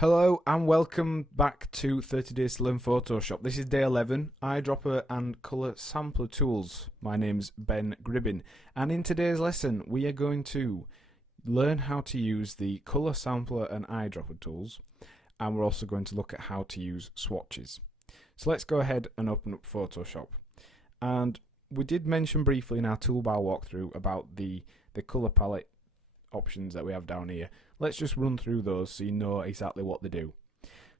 Hello and welcome back to 30 Days to Learn Photoshop. This is day 11, Eyedropper and Colour Sampler Tools. My name's Ben Gribbin, and in today's lesson we are going to learn how to use the Colour Sampler and Eyedropper tools, and we're also going to look at how to use swatches. So let's go ahead and open up Photoshop. And we did mention briefly in our toolbar walkthrough about the colour palette options that we have down here. Let's just run through those so you know exactly what they do.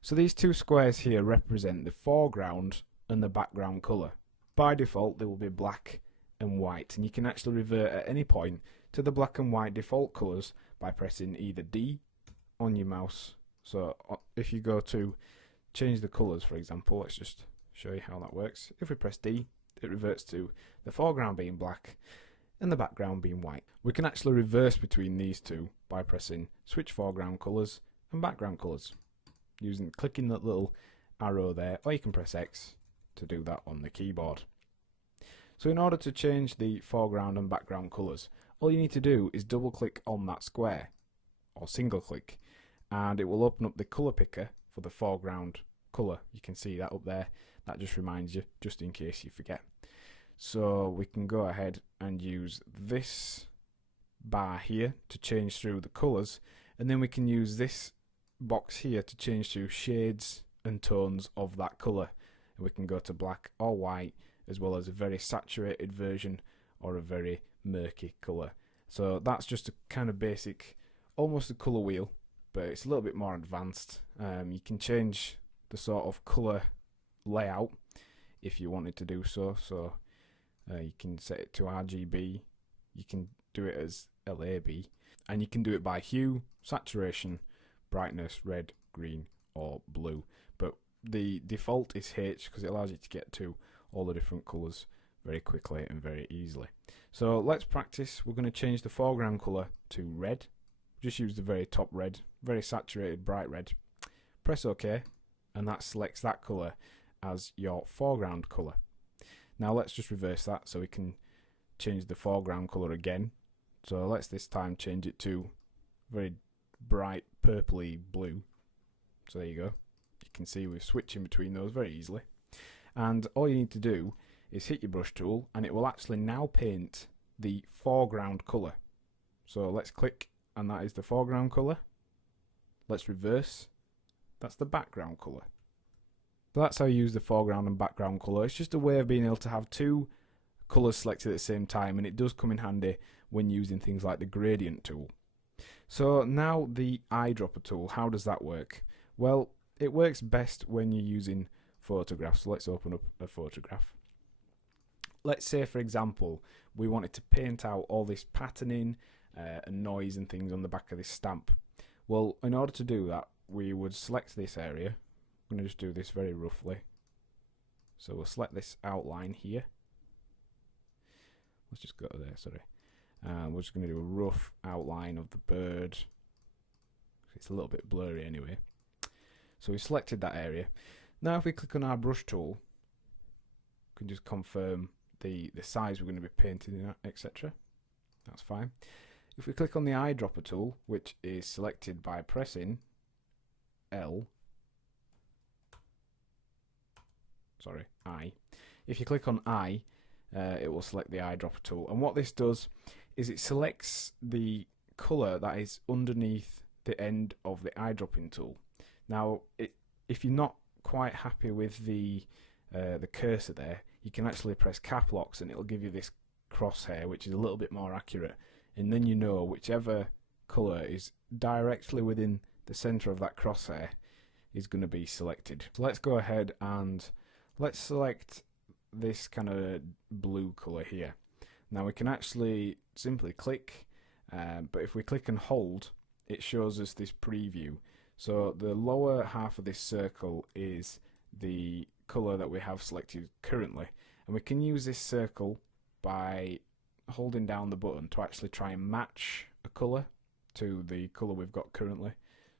So these two squares here represent the foreground and the background colour. By default they will be black and white, and you can actually revert at any point to the black and white default colours by pressing either D on your mouse. So if you go to change the colours, for example, let's just show you how that works. If we press D, it reverts to the foreground being black and the background being white. We can actually reverse between these two by pressing switch foreground colours and background colours, clicking that little arrow there, or you can press X to do that on the keyboard. So in order to change the foreground and background colours, all you need to do is double click on that square, or single click, and it will open up the colour picker for the foreground colour. You can see that up there. That just reminds you, just in case you forget. So we can go ahead and use this bar here to change through the colours, and then we can use this box here to change through shades and tones of that colour. And we can go to black or white, as well as a very saturated version or a very murky colour. So that's just a kind of basic, almost a colour wheel, but it's a little bit more advanced. You can change the sort of colour layout if you wanted to do so. You can set it to RGB, you can do it as LAB, and you can do it by hue, saturation, brightness, red, green or blue. But the default is H because it allows you to get to all the different colours very quickly and very easily. So let's practice. We're going to change the foreground colour to red. Just use the very top red, very saturated bright red. Press OK, and that selects that colour as your foreground colour. Now let's just reverse that so we can change the foreground colour again. So let's this time change it to very bright purpley blue. So there you go. You can see we're switching between those very easily. And all you need to do is hit your brush tool, and it will actually now paint the foreground colour. So let's click, and that is the foreground colour. Let's reverse. That's the background colour. So that's how you use the foreground and background colour. It's just a way of being able to have two colours selected at the same time, and it does come in handy when using things like the gradient tool. So now the eyedropper tool, how does that work? Well, it works best when you're using photographs. So let's open up a photograph. Let's say, for example, we wanted to paint out all this patterning and noise and things on the back of this stamp. Well, in order to do that, we would select this area. I'm going to just do this very roughly. So we'll select this outline here. Let's just go to there, sorry. We're just going to do a rough outline of the bird. It's a little bit blurry anyway. So we selected that area. Now if we click on our brush tool, we can just confirm the size we're going to be painting in, etc. That's fine. If we click on the eyedropper tool, which is selected by pressing I. If you click on I, it will select the eyedropper tool, and what this does is it selects the colour that is underneath the end of the eyedropping tool. Now, if you're not quite happy with the cursor there, you can actually press cap locks, and it'll give you this crosshair, which is a little bit more accurate, and then you know whichever colour is directly within the centre of that crosshair is going to be selected. So let's go ahead and let's select this kind of blue colour here. Now we can actually simply click, but if we click and hold, it shows us this preview. So the lower half of this circle is the colour that we have selected currently, and we can use this circle by holding down the button to actually try and match a colour to the colour we've got currently.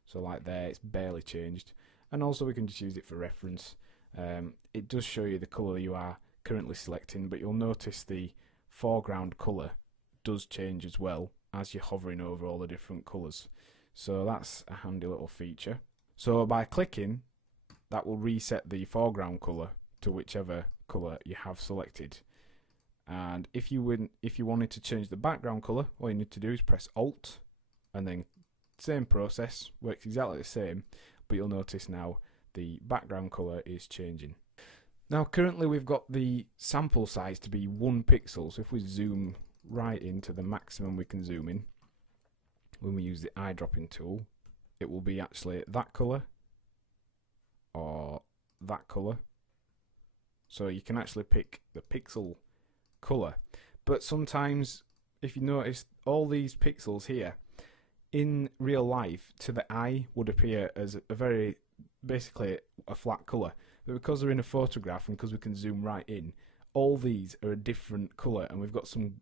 So like there, it's barely changed, and also we can just use it for reference. It does show you the colour you are currently selecting, but you'll notice the foreground colour does change as well as you're hovering over all the different colours. So that's a handy little feature. So by clicking, that will reset the foreground colour to whichever colour you have selected. And if you wanted to change the background colour, all you need to do is press Alt, and then same process, works exactly the same, but you'll notice now the background colour is changing. Now currently we've got the sample size to be 1 pixel, so if we zoom right into the maximum we can zoom in, when we use the eyedropping tool, it will be actually that colour or that colour. So you can actually pick the pixel colour. But sometimes, if you notice, all these pixels here, in real life, to the eye, would appear as basically a flat colour. But because they're in a photograph and because we can zoom right in, all these are a different colour, and we've got some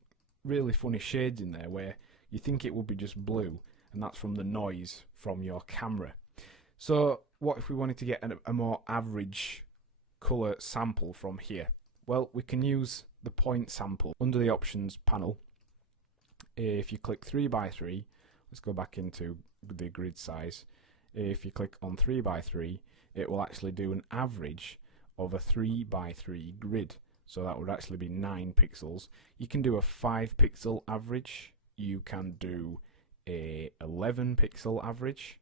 really funny shades in there where you think it would be just blue, and that's from the noise from your camera. So what if we wanted to get a more average colour sample from here? Well, we can use the point sample under the options panel. If you click 3x3, let's go back into the grid size. If you click on 3x3, it will actually do an average of a 3x3 grid. So that would actually be 9 pixels. You can do a 5 pixel average. You can do a 11 pixel average.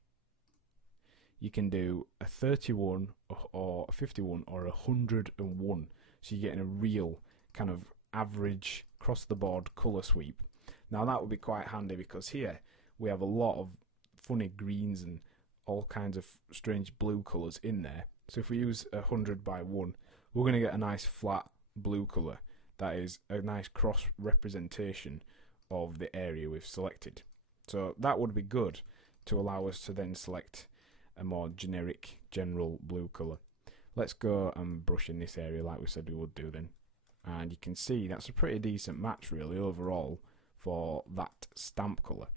You can do a 31 or a 51 or a 101. So you're getting a real kind of average across the board colour sweep. Now that would be quite handy because here we have a lot of funny greens and all kinds of strange blue colours in there. So if we use 100 by 1, we're going to get a nice flat blue colour that is a nice cross representation of the area we've selected. So that would be good to allow us to then select a more generic general blue colour. Let's go and brush in this area like we said we would do then, and you can see that's a pretty decent match really overall for that stamp colour.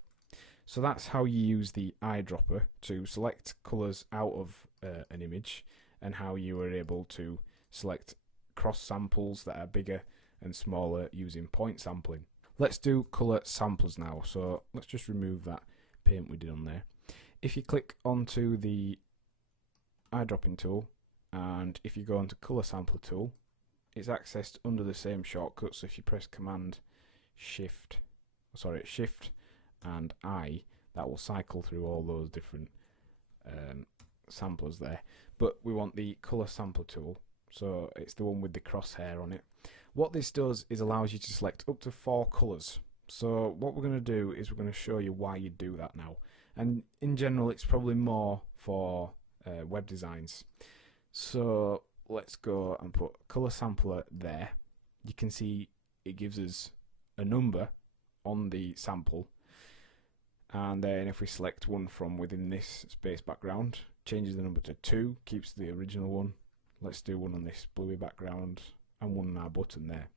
So that's how you use the eyedropper to select colours out of an image, and how you are able to select cross samples that are bigger and smaller using point sampling. Let's do colour samplers now, so let's just remove that paint we did on there. If you click onto the eyedropping tool, and if you go onto colour sampler tool, it's accessed under the same shortcut. So if you press Shift and I, that will cycle through all those different samplers there. But we want the colour sampler tool, so it's the one with the crosshair on it. What this does is allows you to select up to 4 colours. So what we're going to do is we're going to show you why you do that now. And in general, it's probably more for web designs. So let's go and put colour sampler there. You can see it gives us a number on the sample, and then if we select one from within this space background, changes the number to 2, keeps the original one. Let's do one on this bluey background and one on our button there.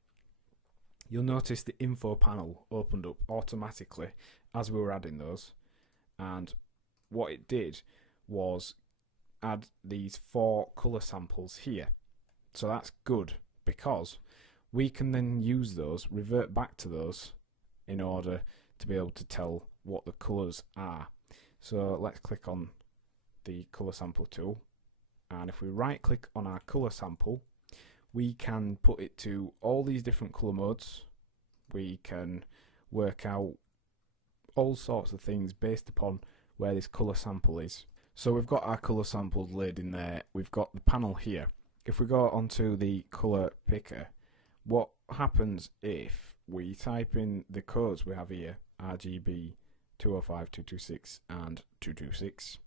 You'll notice the info panel opened up automatically as we were adding those, and what it did was add these 4 colour samples here. So that's good because we can then use those, revert back to those in order to be able to tell what the colours are. So let's click on the colour sample tool, and if we right click on our colour sample, we can put it to all these different colour modes. We can work out all sorts of things based upon where this colour sample is. So we've got our colour samples laid in there. We've got the panel here. If we go onto the colour picker, what happens if we type in the codes we have here, RGB 205, 226 and 226,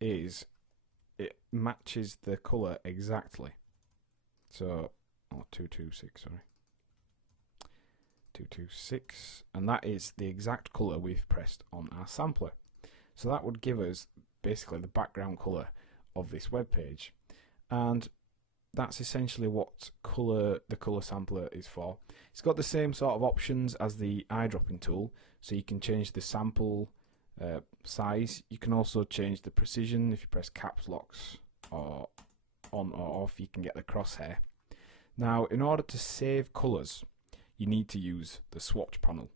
is it matches the colour exactly. So, 226, sorry. 226, and that is the exact colour we've pressed on our sampler. So that would give us basically the background colour of this web page, and that's essentially what the colour sampler is for. It's got the same sort of options as the eyedropping tool, so you can change the sample size. You can also change the precision. If you press caps locks or on or off, you can get the crosshair. Now, in order to save colours, you need to use the swatch panel,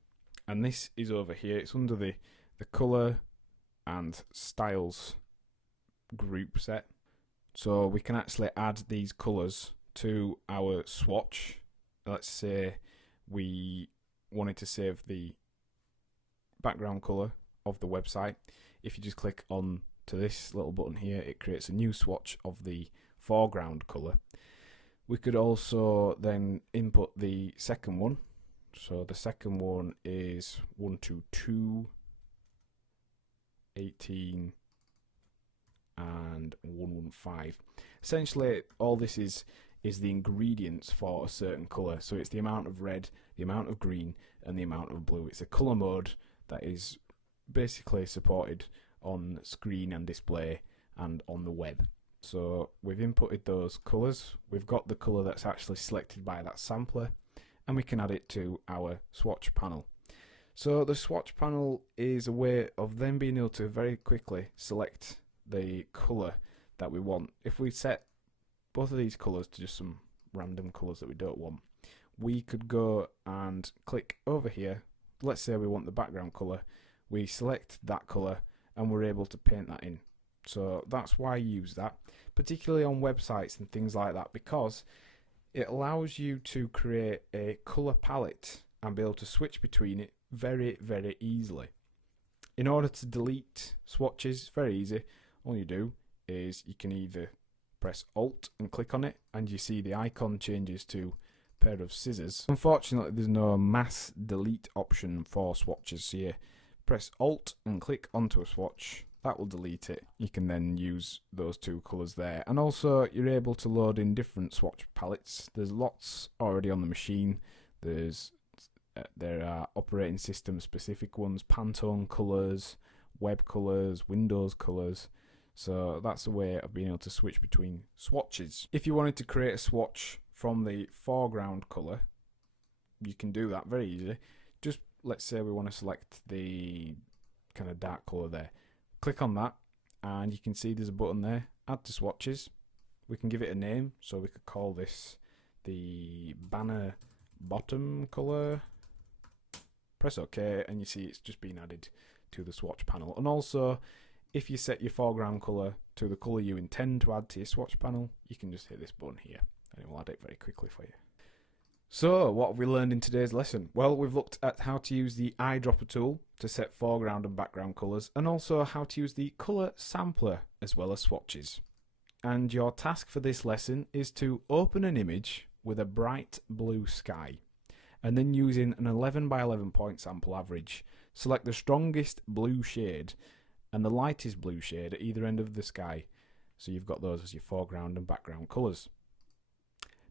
and this is over here. It's under the colour and styles group set. So we can actually add these colours to our swatch. Let's say we wanted to save the background colour of the website. If you just click on to this little button here, it creates a new swatch of the foreground colour. We could also then input the second one. So the second one is 122, 18 and 115. Essentially all this is the ingredients for a certain colour. So it's the amount of red, the amount of green and the amount of blue. It's a colour mode that is basically supported on screen and display and on the web. So we've inputted those colours, we've got the colour that's actually selected by that sampler, and we can add it to our swatch panel. So the swatch panel is a way of then being able to very quickly select the colour that we want. If we set both of these colours to just some random colours that we don't want, we could go and click over here. Let's say we want the background colour, we select that colour and we're able to paint that in. So that's why I use that, particularly on websites and things like that, because it allows you to create a colour palette and be able to switch between it very, very easily. In order to delete swatches, very easy. All you do is you can either press Alt and click on it and you see the icon changes to a pair of scissors. Unfortunately, there's no mass delete option for swatches, so you press Alt and click onto a swatch. That will delete it. You can then use those two colours there. And also you're able to load in different swatch palettes. There's lots already on the machine. There are operating system specific ones, Pantone colours, web colours, Windows colours. So that's a way of being able to switch between swatches. If you wanted to create a swatch from the foreground colour, you can do that very easily. Just let's say we want to select the kind of dark colour there. Click on that and you can see there's a button there, add to swatches. We can give it a name, so we could call this the banner bottom colour. Press OK and you see it's just been added to the swatch panel. And also if you set your foreground colour to the colour you intend to add to your swatch panel, you can just hit this button here and it will add it very quickly for you. So what have we learned in today's lesson? Well, we've looked at how to use the eyedropper tool to set foreground and background colours, and also how to use the colour sampler as well as swatches. And your task for this lesson is to open an image with a bright blue sky, and then using an 11 by 11 point sample average, select the strongest blue shade and the lightest blue shade at either end of the sky, so you've got those as your foreground and background colours.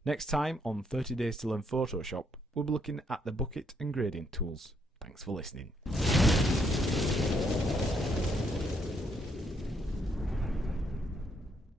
Next time on 30 Days to Learn Photoshop, we'll be looking at the bucket and gradient tools. Thanks for listening.